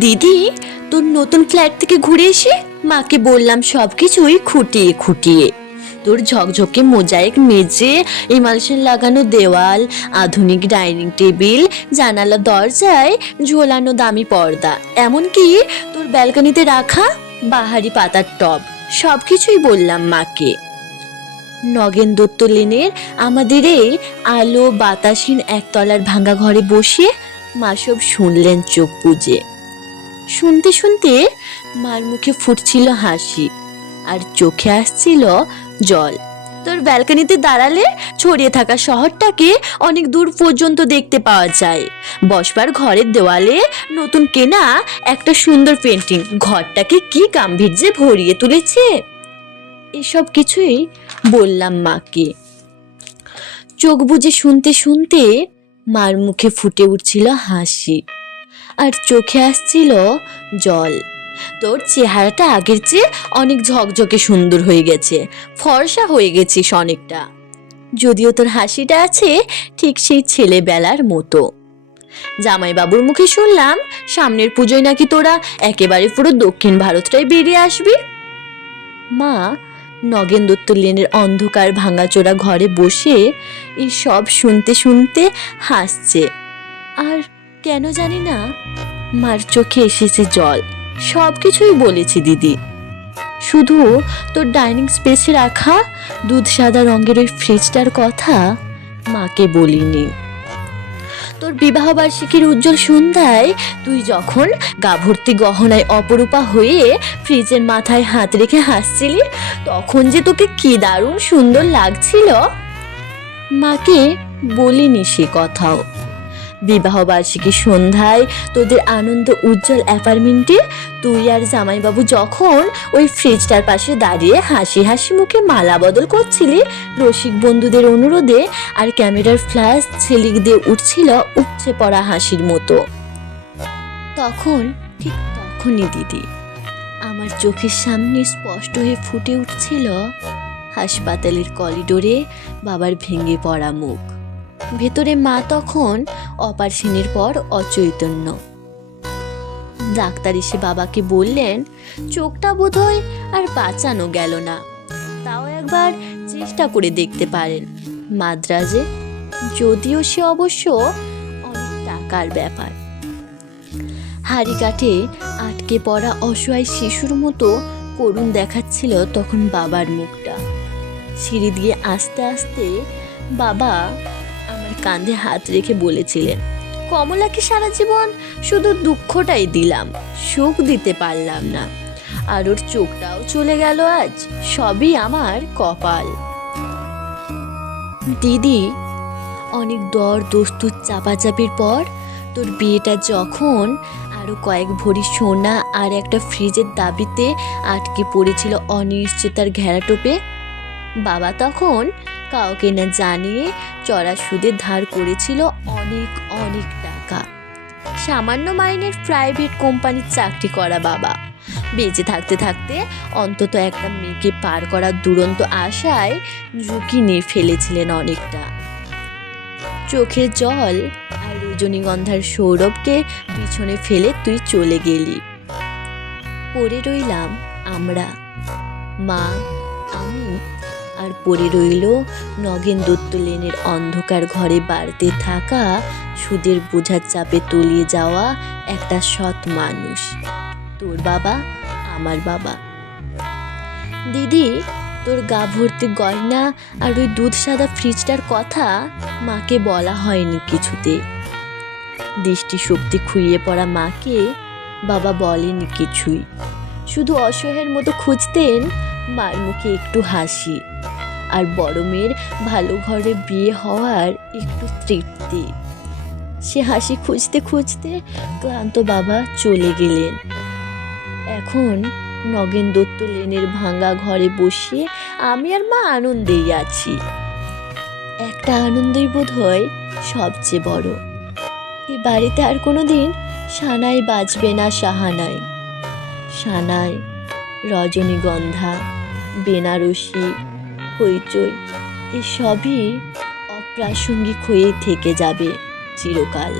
দিদি, তোর নতুন ফ্ল্যাট থেকে ঘুরে এসে মাকে বললাম সব কিছুই খুঁটিয়ে খুঁটিয়ে। তোর ঝকঝকে মোজাইক মেজে, ইমালশন লাগানো দেওয়াল, আধুনিক ডাইনিং টেবিল, জানালা দরজায় ঝোলানো দামি পর্দা, এমনকি তোর ব্যালকনিতে রাখা বাহারি পাতার টব সব কিছুই বললাম মাকে। নগেন দত্ত লেনের আমাদের এই আলো বাতাসহীন একতলার ভাঙা ঘরে বসে মা সব শুনলেন চোখ বুজে। শুনতে শুনতে মার মুখে ফুটছিল হাসি আর চোখে আসছিল জল। তোর ব্যালকনিতে দাঁড়ালে ছড়িয়ে থাকা শহরটাকে অনেক দূর পর্যন্ত দেখতে পাওয়া যায়। বসবার ঘরের দেওয়ালে নতুন কেনা একটা সুন্দর পেন্টিং। ঘরটাকে কি গাম্ভীর্যে ভরিয়ে তুলেছে? এসব কিছুই বললাম মাকে। চোখ বুজে শুনতে শুনতে মার মুখে ফুটে উঠছিল হাসি। আর চোখে আসছিল জল। তোর চেহারাটা আগের চেয়ে অনেক ঝকঝকে সুন্দর হয়ে গেছে, ফর্সা হয়ে গেছিস অনেকটা। যদিও তোর হাসিটা আছে, ঠিক সেই ছেলেবেলার মতো। জামাইবাবুর মুখে শুনলাম, সামনের পুজোয় নাকি তোরা একেবারে পুরো দক্ষিণ ভারতটাই বেরিয়ে আসবি? মা নগেন দত্ত লেনের অন্ধকার ভাঙাচোরা ঘরে বসে এই সব শুনতে শুনতে হাসছে। আর কেন জানি না, মার চোখে এসেছে জল। সব কিছুই বলেছি, দিদি। শুধু তোর ডাইনিং স্পেসে রাখা, দুধ সাদা রঙের ওই ফ্রিজটার কথা মাকে বলিনি। তোর বিবাহ বার্ষিকীর উজ্জ্বল সন্ধ্যায় তুই যখন গাভর্তি গহনায় অপরূপা হয়ে ফ্রিজের মাথায় হাত রেখে হাসছিলি, তখন যে তোকে কি দারুণ সুন্দর লাগছিল? মাকে বলিনি সে কথাও। বিবাহ বার্ষিকী সন্ধ্যায় তোদের আনন্দ উজ্জ্বল অ্যাপার্টমেন্টে, তুই আর জামাইবাবু যখন ওই ফ্রিজটার পাশে দাঁড়িয়ে হাসি হাসি মুখে মালা বদল করছিলি, রসিক বন্ধুদের অনুরোধে আর ক্যামেরার ফ্ল্যাশ ছেলিক দিয়ে উঠছিল উপচে পড়া হাসির মতো। তখন ঠিক তখনই দিদি, আমার চোখের সামনে স্পষ্ট হয়ে ফুটে উঠছিল হাসপাতালের করিডোরে বাবার ভেঙে পড়া মুখ। ভেতরে মা তখন অপারেশনের পর অচৈতন্য। ডাক্তার এসে বাবাকে বললেন, চোখটা বোধহয় আর বাঁচানো গেল না। তাও একবার চেষ্টা করে দেখতে পারেন। মাদ্রাজে যদিও সে অবশ্য অনেক টাকার ব্যাপার। হাড়ি কাঠে আটকে পড়া অসহায় শিশুর মতো করুণ দেখাচ্ছিল তখন বাবার মুখটা। সিঁড়ি দিয়ে আস্তে আস্তে বাবা কাঁধে হাত রেখে বলেছিলেন, কমলাকে সারা জীবন শুধু দুঃখটাই দিলাম, সুখ দিতে পারলাম না। আর ওর চোখটাও চলে গেল আজ, সবই আমার কপাল। দিদি, অনেক দর দস্তুর চাপাচাপির পর তোর বিয়েটা যখন আরও কয়েক ভরি সোনা আর একটা ফ্রিজের দাবিতে আটকে পড়েছিল অনিশ্চিতার ঘেরাটোপে বাবা তখন কাউকে না জানিয়ে চড়া সুদে ধার করেছিল অনেক অনেক টাকা। সামান্য মাইনের প্রাইভেট কোম্পানির চাকরি করা বাবা। বেঁচে থাকতে থাকতে অন্তত একটা মেয়েকে পার করার দুরন্ত আশায় ঝুঁকি নিয়ে ফেলেছিলেন অনেকটা। চোখে জল আর রজনীগন্ধার সৌরভকে পিছনে ফেলে তুই চলে গেলি। পড়ে রইলাম আমরা। মা, আমি আর পড়ে রইল নগেন দত্ত লেনের অন্ধকার ঘরে বাড়তে থাকা সুদের বোঝার চাপে তলিয়ে যাওয়া একটা সৎ মানুষ। তোর বাবা, আমার বাবা। দিদি, তোর গা ভর্তি গয়না আর ওই দুধ সাদা ফ্রিজটার কথা মাকে বলা হয়নি কিছুতে। দৃষ্টিশক্তি খুইয়ে পড়া মাকে বাবা বলেনি কিছুই। শুধু অসহায়ের মতো খুঁজতেন মার মুখে একটু হাসি। আর বড় মেয়ের ভালো ঘরে বিয়ে হওয়ার একটু তৃপ্তি। সে হাসি খুঁজতে খুঁজতে ক্লান্ত বাবা চলে গেলেন। এখন নগেন দত্ত লেনের ভাঙা ঘরে বসে আমি আর মা আনন্দেই আছি। একটা আনন্দই বোধ হয় সবচেয়ে বড়। এ বাড়িতে আর কোনো দিন সানাই বাজবে না সাহানায় সানাই, রজনীগন্ধা, বেনারসি হইচই এসবই অপ্রাসঙ্গিক হয়ে থেকে যাবে চিরকাল।